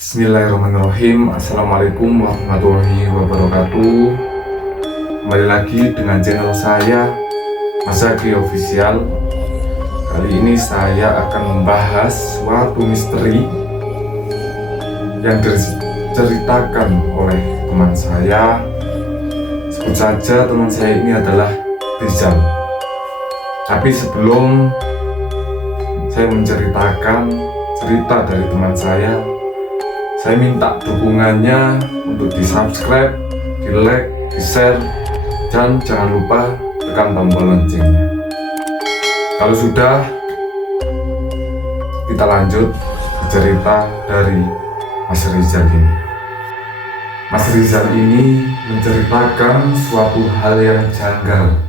Bismillahirrahmanirrahim. Assalamualaikum warahmatullahi wabarakatuh. Kembali lagi dengan channel saya, Mas Zaki Official. Kali ini saya akan membahas suatu misteri yang diceritakan oleh teman saya. Sebut saja teman saya ini adalah Rizal. Tapi sebelum saya menceritakan cerita dari teman saya minta dukungannya untuk di-subscribe, di-like, di-share, dan jangan lupa tekan tombol loncengnya. Kalau sudah, kita lanjut cerita dari Mas Rizal ini. Mas Rizal ini menceritakan suatu hal yang janggal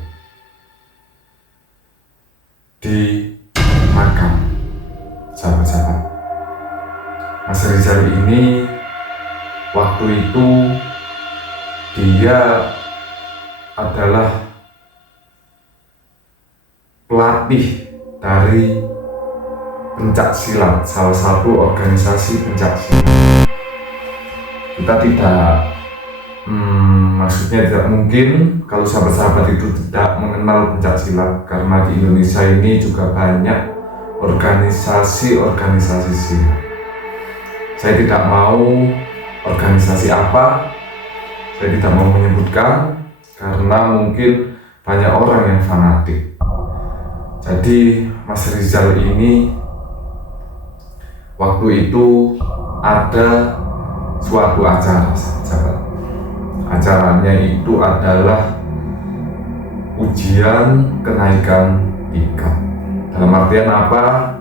di makam sahabat-sahabat. Mas Rizal ini waktu itu dia adalah pelatih dari pencak silat, salah satu organisasi pencak silat. Kita maksudnya tidak mungkin kalau sahabat-sahabat itu tidak mengenal pencak silat, karena di Indonesia ini juga banyak organisasi silat. Saya tidak mau organisasi apa, saya tidak mau menyebutkan karena mungkin banyak orang yang fanatik. Jadi Mas Rizal ini waktu itu ada suatu acara, sahabat. Acaranya itu adalah ujian kenaikan tingkat. Dalam artian apa?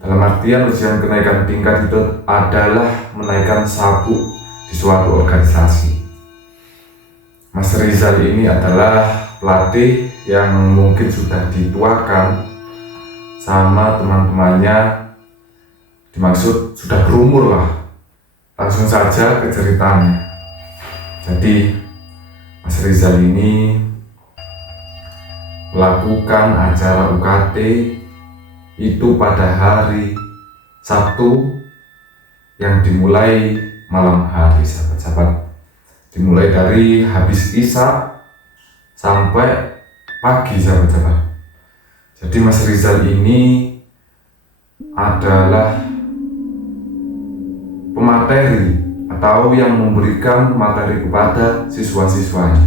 Dalam artian ujian kenaikan tingkat itu adalah menaikkan sabuk di suatu organisasi. Mas Rizal ini adalah pelatih yang mungkin sudah dituakan sama teman-temannya, dimaksud sudah berumur lah. Langsung saja ke ceritanya. Jadi Mas Rizal ini melakukan acara UKT itu pada hari Sabtu yang dimulai malam hari, sahabat-sahabat. Dimulai dari habis Isya sampai pagi, sahabat-sahabat. Jadi Mas Rizal ini adalah pemateri atau yang memberikan materi kepada siswa-siswanya.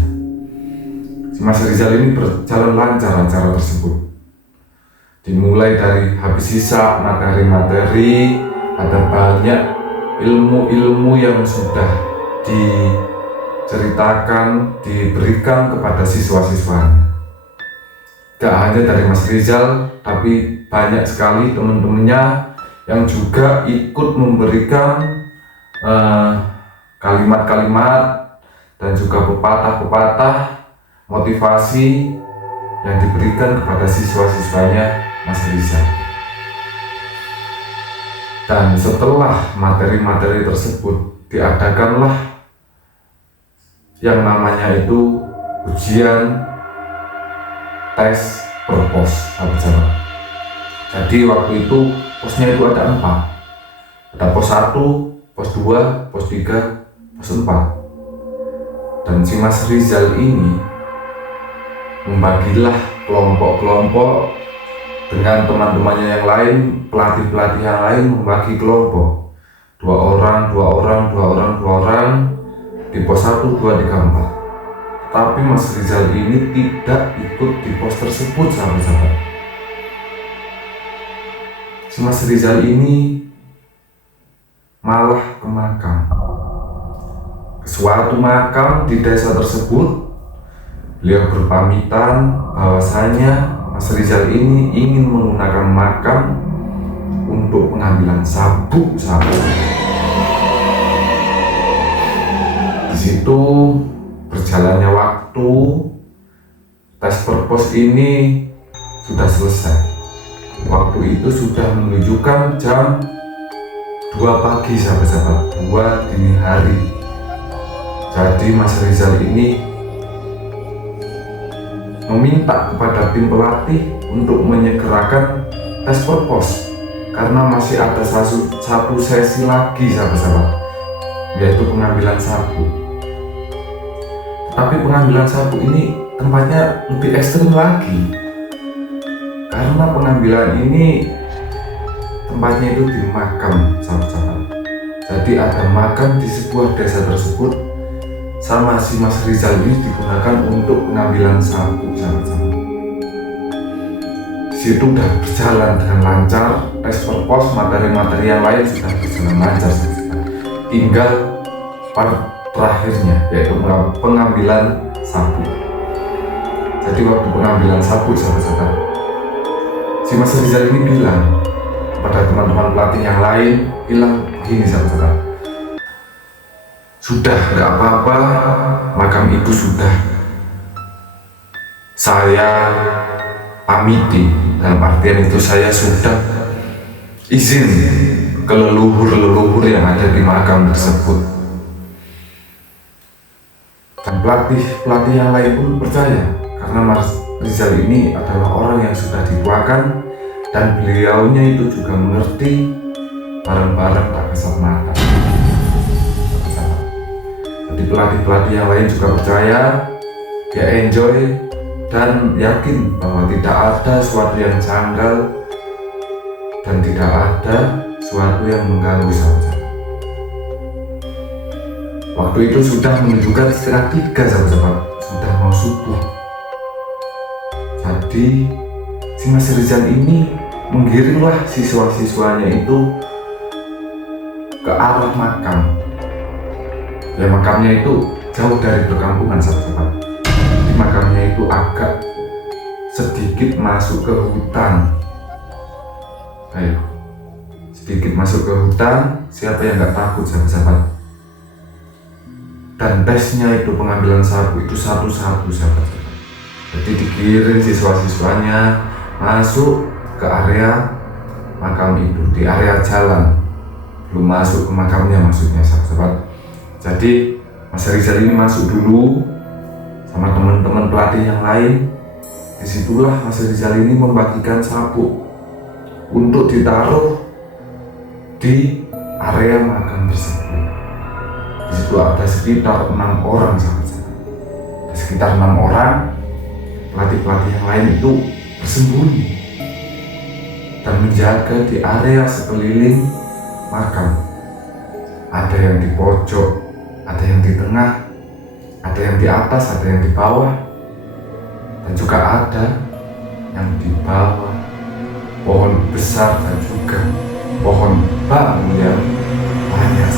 Si Mas Rizal ini berjalan lancar acara tersebut. Dimulai dari habis sisa materi-materi, ada banyak ilmu-ilmu yang sudah diceritakan, diberikan kepada siswa-siswanya. Tidak hanya dari Mas Rizal, tapi banyak sekali teman-temannya yang juga ikut memberikan kalimat-kalimat dan juga pepatah-pepatah motivasi yang diberikan kepada siswa-siswanya Mas Rizal. Dan setelah materi-materi tersebut diadakanlah yang namanya itu ujian tes per pos, sahabat-sahabat. Jadi waktu itu posnya itu ada 4. Ada pos 1, pos 2, pos 3, pos 4. Dan si Mas Rizal ini membagilah kelompok-kelompok dengan teman-temannya yang lain, pelatih-pelatih yang lain membagi kelompok 2 orang di pos 1, 2, 3, 4. Tapi Mas Rizal ini tidak ikut di pos tersebut, sahabat-sahabat. Si Mas Rizal ini malah ke makam, ke suatu makam di desa tersebut. Beliau berpamitan bahwasanya Mas Rizal ini ingin menggunakan makam untuk pengambilan sabuk, sahabat. Di situ berjalannya waktu, tes per pos ini sudah selesai. Waktu itu sudah menunjukkan jam 2 pagi, sahabat-sahabat, 2 dini hari. Jadi Mas Rizal ini meminta kepada tim pelatih untuk menyegerakan tes per pos karena masih ada satu sesi lagi sahabat-sahabat, yaitu pengambilan sabu. Tapi pengambilan sabu ini tempatnya lebih ekstrim lagi, karena pengambilan ini tempatnya itu di makam sahabat-sahabat. Jadi ada makam di sebuah desa tersebut, sama si Mas Rizal ini digunakan untuk pengambilan sabu sahabat-sahabat. Di situ udah berjalan dengan lancar, tes perpos, materi-materi yang lain sudah berjalan lancar sahabat-sahabat. Tinggal part terakhirnya, yaitu pengambilan sabu. Jadi waktu pengambilan sabu sahabat-sahabat, si Mas Rizal ini bilang pada teman-teman pelatih yang lain, bilang begini sahabat-sahabat, sudah nggak apa-apa, makam ibu sudah saya pamiti, dalam artian itu saya sudah izin ke leluhur-leluhur yang ada di makam tersebut. Dan pelatih yang lain pun percaya, karena Mas Rizal ini adalah orang yang sudah dituakan dan beliaunya itu juga mengerti barang-barang tak kasat mata. Jadi pelatih yang lain juga percaya, dia enjoy dan yakin bahwa tidak ada sesuatu yang janggal dan tidak ada sesuatu yang mengganggu sahabat-sahabat. Waktu itu sudah menunjukkan setengah 3 sahabat-sahabat, sudah mau subuh. Jadi si Mas Rizal ini menggiringlah siswa-siswanya itu ke arah makam. Ya, makamnya itu jauh dari perkampungan sahabat-sahabat. Di makamnya itu agak sedikit masuk ke hutan. Ayo, sedikit masuk ke hutan, siapa yang nggak takut sahabat-sahabat? Dan tesnya itu pengambilan sabu itu satu-satu sahabat-sahabat. Jadi digiring siswa-siswanya masuk ke area makam itu, di area jalan, belum masuk ke makamnya maksudnya sahabat-sahabat. Jadi Mas Rizal ini masuk dulu sama teman-teman pelatih yang lain. Disitulah Mas Rizal ini membagikan sabuk untuk ditaruh di area makam tersebut. Di situ ada sekitar 6 orang sahabat-sahabat. Ada sekitar 6 orang. Pelatih-pelatih yang lain itu bersembunyi dan menjaga di area sekeliling makam. Ada yang di pojok, ada yang di tengah, ada yang di atas, ada yang di bawah, dan juga ada yang di bawah pohon besar dan juga pohon bambu yang banyak.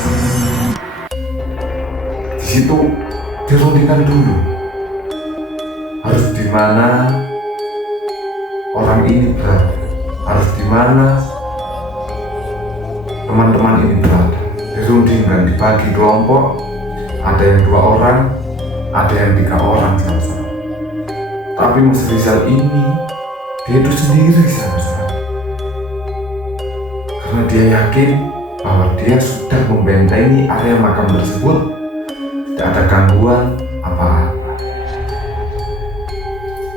Di situ dirundingkan dulu, harus di mana orang ini berada, harus di mana teman-teman ini berada. Dirundingkan, dibagi kelompok, ada yang 2 orang, ada yang 3 orang sahabat-sahabat. Tapi Mas Rizal ini dia itu sendiri sahabat-sahabat, karena dia yakin bahwa dia sudah membentengi area makam tersebut, tidak ada gangguan apa-apa.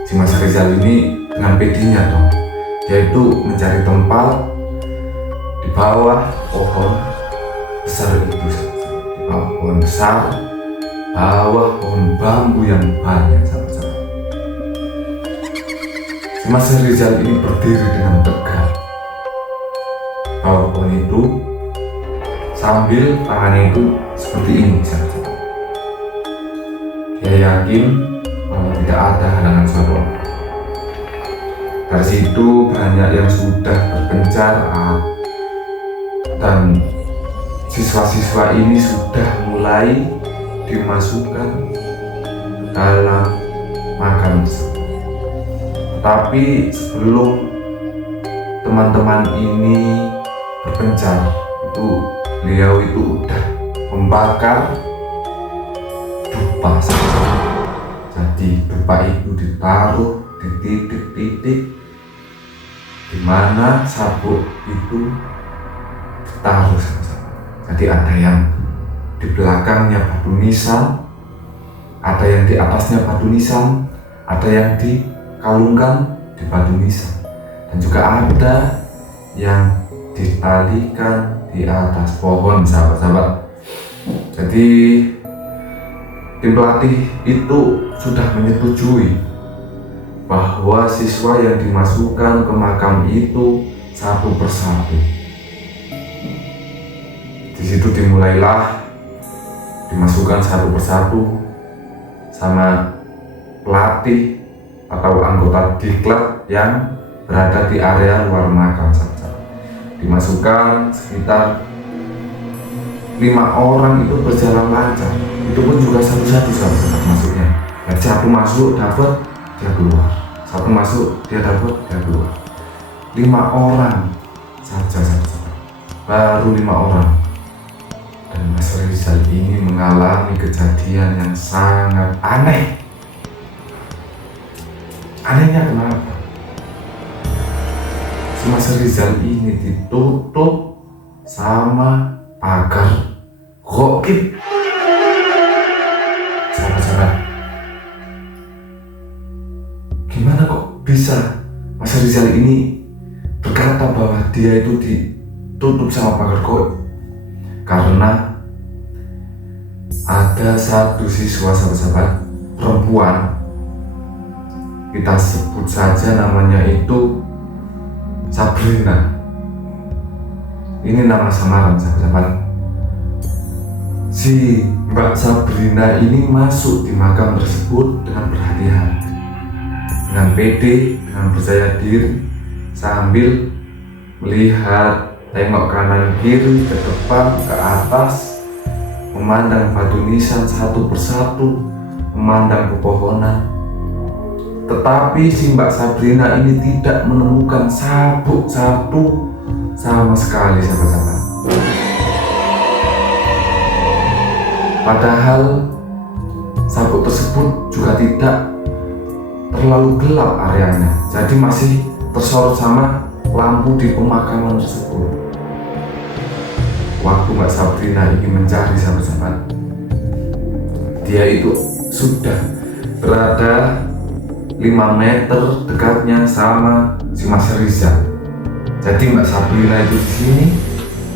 Si Mas Rizal ini dengan pedenya dong, dia itu mencari tempat di bawah pohon besar itu, di bawah pohon besar, bawah pohon bambu yang banyak sahabat-sahabat. Si Mas Rizal ini berdiri dengan tegak bawah pohon itu sambil tangannya itu seperti ini sahabat-sahabat. Dia yakin bahwa tidak ada halangan suatu orang. Dari situ banyak yang sudah berpencar dan siswa-siswa ini sudah mulai dimasukkan dalam makam tersebut. Tapi sebelum teman-teman ini berpencar, itu beliau itu udah membakar dupa. Jadi dupa itu ditaruh di titik-titik di mana sabuk itu ditaruh. Jadi ada yang di belakangnya batu nisan, ada yang di atasnya batu nisan, ada yang dikalungkan di batu nisan, dan juga ada yang ditalikan di atas pohon, sahabat-sahabat. Jadi tim pelatih itu sudah menyetujui bahwa siswa yang dimasukkan ke makam itu satu persatu. Di situ dimulailah dimasukkan satu persatu sama pelatih atau anggota diklat yang berada di area luar makam saja. Dimasukkan sekitar 5 orang, itu berjalan lancar. Itu pun juga satu-satu sahabat masuknya. Jadi satu masuk dapat, dia keluar. Satu masuk dia dapat, dia keluar. 5 orang saja sahabat. Baru 5 orang. Dan Mas Rizal ini mengalami kejadian yang sangat aneh. Anehnya kenapa? Si Mas Rizal ini ditutup sama pagar gaib. Sahabat-sahabat, gimana kok bisa Mas Rizal ini berkata bahwa dia itu ditutup sama pagar gaib? Karena ada satu siswa, sahabat-sahabat, perempuan, kita sebut saja namanya itu Sabrina. Ini nama samaran, sahabat-sahabat. Si Mbak Sabrina ini masuk di makam tersebut dengan berhati-hati, dengan pede, dengan percaya diri, sambil melihat, tengok kanan kiri, ke depan, ke atas, memandang batu nisan satu persatu, memandang pepohonan. Tetapi si Mbak Sabrina ini tidak menemukan sabuk satu sama sekali, sahabat-sahabat. Padahal sabuk tersebut juga tidak terlalu gelap areanya, jadi masih tersorot sama lampu di pemakaman tersebut. Waktu Mbak Sabrina ingin mencari, sahabat-sahabat, dia itu sudah berada 5 meter dekatnya sama si Mas Rizal. Jadi Mbak Sabrina itu di sini,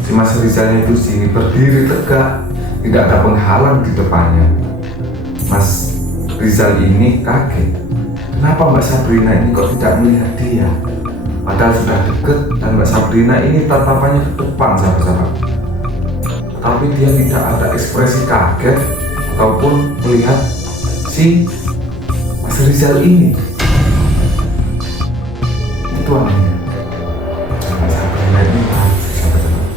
si Mas Rizal itu di sini berdiri tegak, tidak ada penghalang di depannya. Mas Rizal ini kaget, kenapa Mbak Sabrina ini kok tidak melihat dia? Padahal sudah deket dan Mbak Sabrina ini tatapannya ke depan, sahabat-sahabat. Tapi dia tidak ada ekspresi kaget ataupun melihat si Mas Rizal ini. Itu anehnya. Mbak Sabrina ini sahabat-sahabat,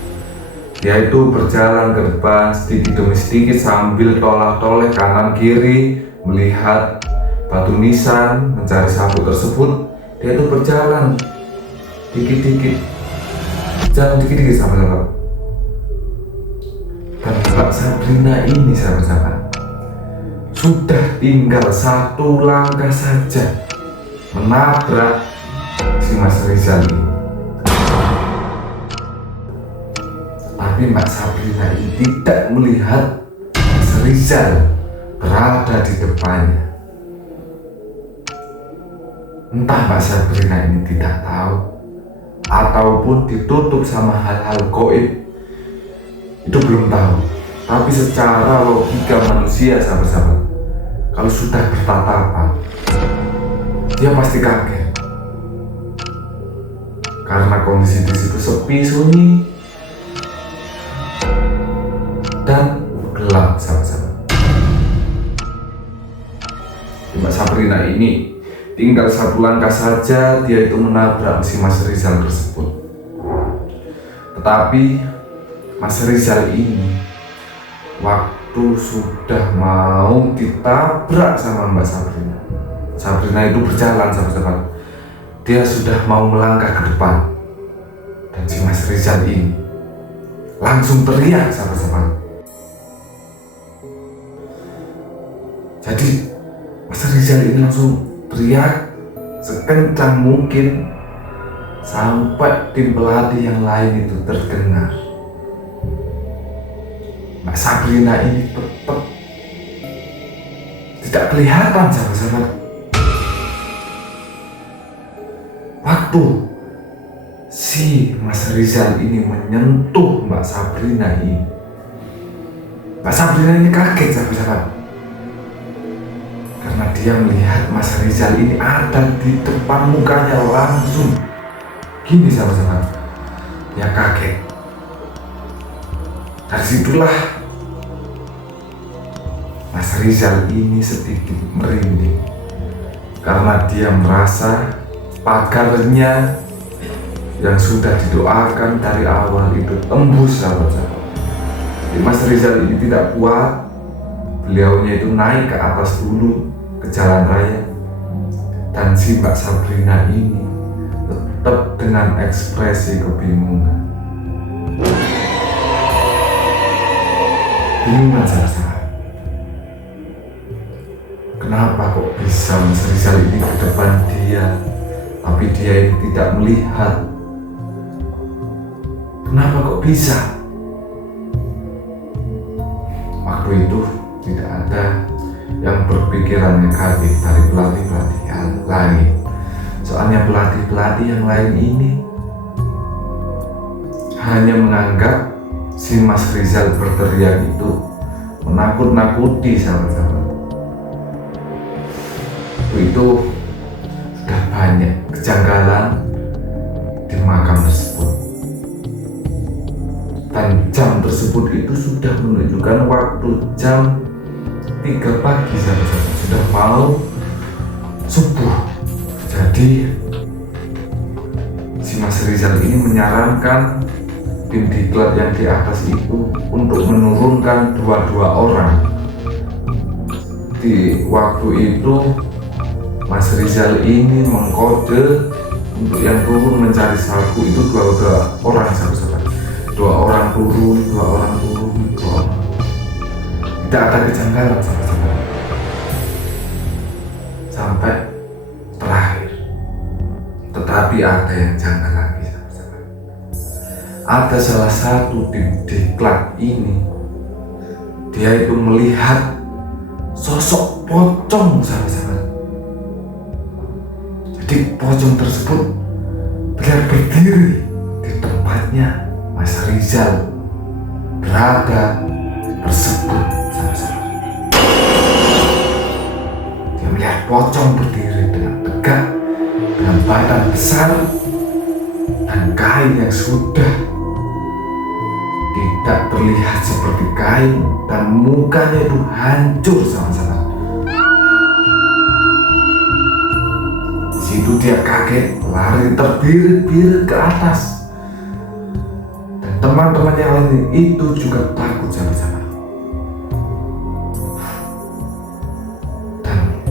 dia itu berjalan ke depan sedikit demi sedikit sambil tolak-toleh kanan kiri, melihat batu nisan, mencari sabuk tersebut. Dia itu berjalan dikit-dikit, jalan dikit-dikit, sahabat-sahabat. Dan Mbak Sabrina ini, sahabat-sahabat, sudah tinggal 1 langkah saja menabrak si Mas Rizal ini. Tapi Mbak Sabrina ini tidak melihat Mas Rizal berada di depannya. Entah Mbak Sabrina ini tidak tahu ataupun ditutup sama hal-hal gaib, itu belum tahu. Tapi secara logika manusia, sahabat-sahabat, kalau sudah bertatapan, dia pasti kaget. Karena kondisi di situ sepi, sunyi, dan gelap, sahabat-sahabat. Mbak Sabrina ini tinggal 1 langkah saja dia itu menabrak si Mas Rizal tersebut. Tetapi Mas Rizal ini waktu sudah mau ditabrak sama Mbak Sabrina, Sabrina itu berjalan, sahabat-sahabat, dia sudah mau melangkah ke depan, dan si Mas Rizal ini langsung teriak, sahabat-sahabat. Jadi Mas Rizal ini langsung teriak sekencang mungkin sampai tim pelatih yang lain itu terdengar. Mbak Sabrina ini tetap tidak kelihatan, sahabat-sahabat. Waktu si Mas Rizal ini menyentuh Mbak Sabrina ini. Mbak Sabrina ini kaget sahabat-sahabat, karena dia melihat Mas Rizal ini ada di depan mukanya langsung. Gini sahabat-sahabat, dia kaget. Dari situlah Mas Rizal ini sedikit merinding, karena dia merasa pagarnya yang sudah didoakan dari awal itu tembus sahabat-sahabat. Mas Rizal ini tidak kuat, beliaunya itu naik ke atas dulu ke jalan raya, dan si Mbak Sabrina ini tetap dengan ekspresi kebingungan. Bingungan sahabat-sahabat, kenapa kok bisa Mas Rizal ini ke depan dia, tapi dia ini tidak melihat? Kenapa kok bisa? Waktu itu tidak ada yang berpikiran negatif dari pelatih-pelatih yang lain. Soalnya pelatih-pelatih yang lain ini hanya menganggap si Mas Rizal berteriak itu menakut-nakuti sahabat-sahabat. Itu sudah banyak kejanggalan di makam tersebut, dan jam tersebut itu sudah menunjukkan waktu jam 3 pagi sahabat-sahabat, sudah mau subuh. Jadi si Mas Rizal ini menyarankan tim diklat yang di atas itu untuk menurunkan 22 orang. Di waktu itu Mas Rizal ini mengkode untuk yang turun mencari sabu itu 22 orang sahabat-sahabat. 2 orang turun, 2 orang turun, 2 orang. Tidak ada kejanggalan sahabat-sahabat. Sampai terakhir. Tetapi ada yang janggal lagi sahabat-sahabat. Ada salah satu tim diklat ini, dia itu melihat sosok pocong sahabat-sahabat. Jadi pocong tersebut dia berdiri di tempatnya Mas Rizal berada tersebut sahabat-sahabat. Dia melihat pocong berdiri dengan tegak, dengan badan besar dan kain yang sudah tidak terlihat seperti kain, dan mukanya itu hancur sahabat-sahabat. Itu dia kaget, lari terbirit-birit ke atas, dan teman-teman yang lain itu juga takut sahabat-sahabat. Dan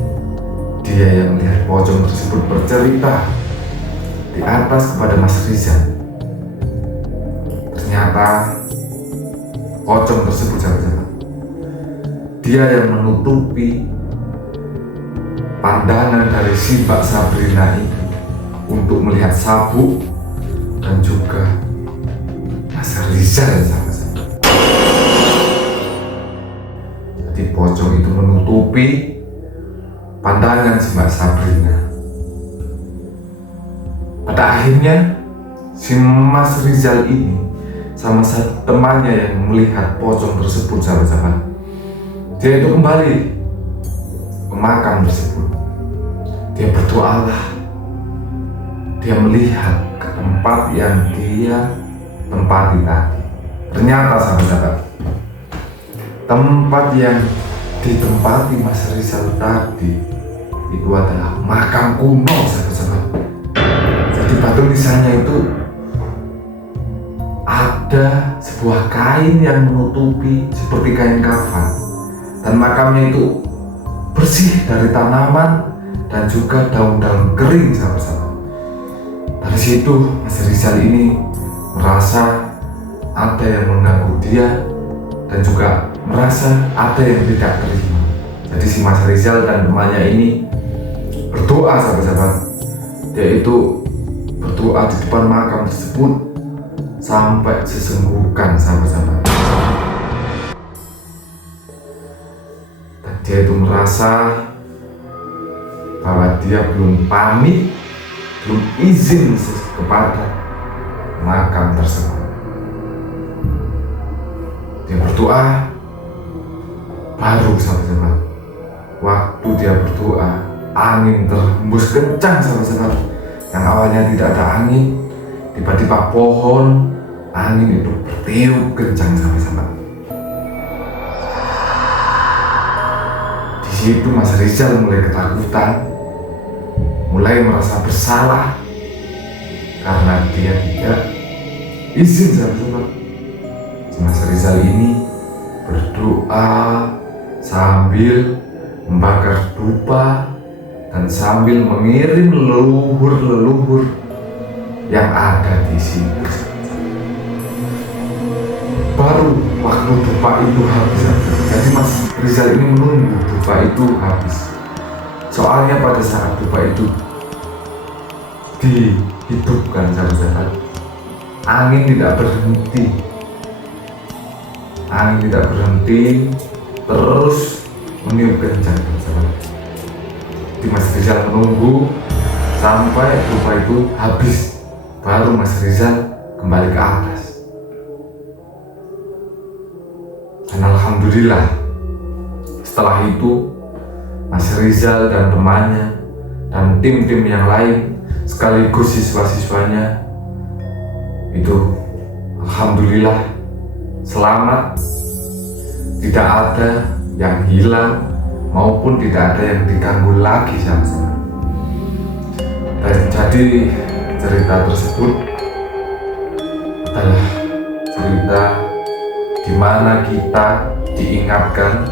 dia yang melihat pocong tersebut bercerita di atas kepada Mas Rizal. Ternyata pocong tersebut sahabat-sahabat, dia yang menutupi pandangan dari si Mbak Sabrina itu untuk melihat sabuk dan juga Mas Rizal sahabat-sahabat. Jadi pocong itu menutupi pandangan si Mbak Sabrina. Pada akhirnya si Mas Rizal ini sama satu temannya yang melihat pocong tersebut sahabat-sahabat, dia itu kembali ke makam tersebut. Dia berdoalah, dia melihat ke tempat yang dia tempati tadi. Ternyata sahabat-sahabat, tempat yang ditempati Mas Rizal tadi itu adalah makam kuno sahabat-sahabat. Jadi batu nisannya itu ada sebuah kain yang menutupi seperti kain kafan, dan makamnya itu bersih dari tanaman dan juga daun-daun kering sahabat-sahabat. Dari situ Mas Rizal ini merasa ada yang mengganggu dia, dan juga merasa ada yang tidak terima. Jadi si Mas Rizal dan temannya ini berdoa sahabat-sahabat. Dia itu berdoa di depan makam tersebut sampai sesenggukan sahabat-sahabat. Dan dia itu merasa bahwa dia belum pamit, belum izin kepada makam tersebut. Dia berdoa, baru sahabat-sahabat, waktu dia berdoa, angin terhembus kencang sahabat-sahabat. Yang awalnya tidak ada angin, tiba-tiba pohon, angin itu bertiup kencang sahabat-sahabat. Di situ Mas Rizal mulai ketakutan, mulai merasa bersalah karena dia tidak izin sahabat-sahabat. Mas Rizal ini berdoa sambil membakar dupa dan sambil mengirim leluhur-leluhur yang ada di situ. Baru waktu dupa itu habis. Jadi Mas Rizal ini menunggu dupa itu habis. Soalnya pada saat dupa itu dihidupkan sahabat-sahabat, angin tidak berhenti. Angin tidak berhenti, terus meniup kencang sahabat. Di Mas Rizal menunggu sampai dupa itu habis, baru Mas Rizal kembali ke atas. Dan alhamdulillah, setelah itu Mas Rizal dan temannya dan tim-tim yang lain sekaligus siswa-siswanya itu alhamdulillah selamat, tidak ada yang hilang maupun tidak ada yang diganggu lagi sahabat. Dan jadi cerita tersebut adalah cerita di mana kita diingatkan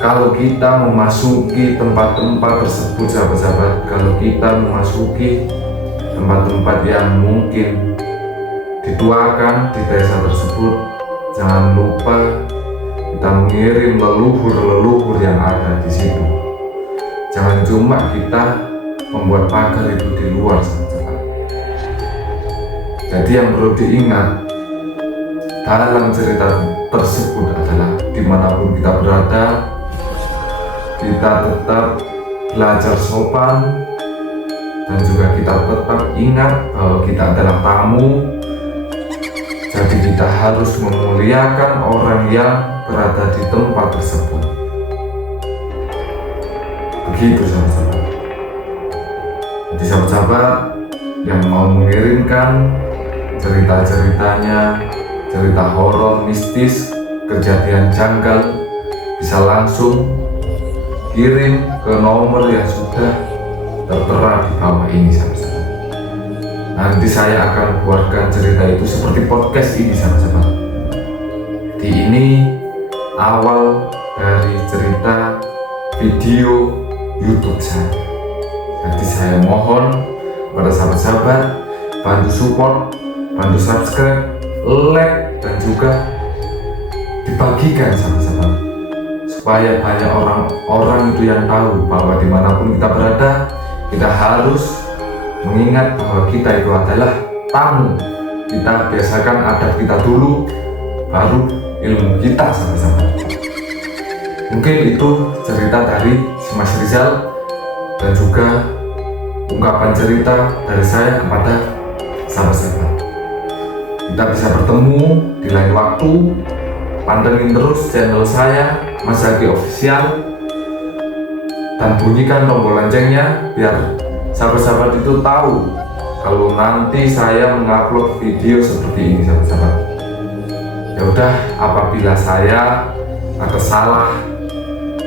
kalau kita memasuki tempat-tempat tersebut sahabat-sahabat, kalau kita memasuki tempat-tempat yang mungkin dituakan di desa tersebut, jangan lupa kita mengirim leluhur-leluhur yang ada di situ. Jangan cuma kita membuat pagar itu di luar saja. Jadi yang perlu diingat dalam cerita tersebut adalah dimanapun kita berada, kita tetap belajar sopan dan juga kita tetap ingat bahwa kita adalah tamu. Jadi kita harus memuliakan orang yang berada di tempat tersebut. Begitu sahabat-sahabat. Jadi sahabat-sahabat yang mau mengirimkan cerita-ceritanya, cerita horor, mistis, kejadian janggal, bisa langsung kirim ke nomor yang sudah tertera di bawah ini sahabat-sahabat. Nanti saya akan buatkan cerita itu seperti podcast ini sahabat-sahabat. Di ini awal dari cerita video YouTube saya. Jadi saya mohon kepada sahabat-sahabat bantu support, bantu subscribe, like dan juga dibagikan sahabat-sahabat supaya banyak orang itu yang tahu bahwa dimanapun kita berada, kita harus mengingat bahwa kita itu adalah tamu. Kita biasakan adab kita dulu, baru ilmu kita sahabat-sahabat. Mungkin itu cerita dari Mas Rizal dan juga ungkapan cerita dari saya kepada sahabat-sahabat. Kita bisa bertemu di lain waktu. Pantengin terus channel saya, Mas Zaki Official, dan bunyikan tombol loncengnya biar sahabat-sahabat itu tahu kalau nanti saya mengupload video seperti ini sahabat-sahabat. Ya udah, apabila saya ada salah,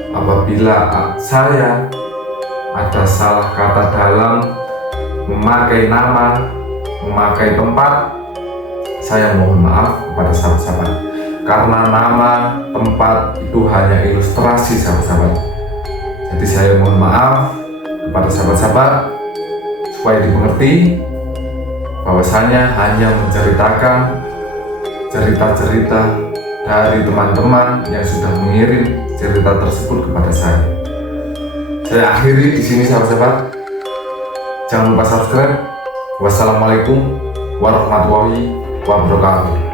apabila saya ada salah kata dalam memakai nama, memakai tempat, saya mohon maaf kepada sahabat-sahabat, karena nama, tempat itu hanya ilustrasi sahabat-sahabat. Jadi saya mohon maaf kepada sahabat-sahabat supaya dimengerti bahwasanya hanya menceritakan cerita-cerita dari teman-teman yang sudah mengirim cerita tersebut kepada saya. Saya akhiri di sini sahabat-sahabat. Jangan lupa subscribe. Wassalamualaikum warahmatullahi wabarakatuh.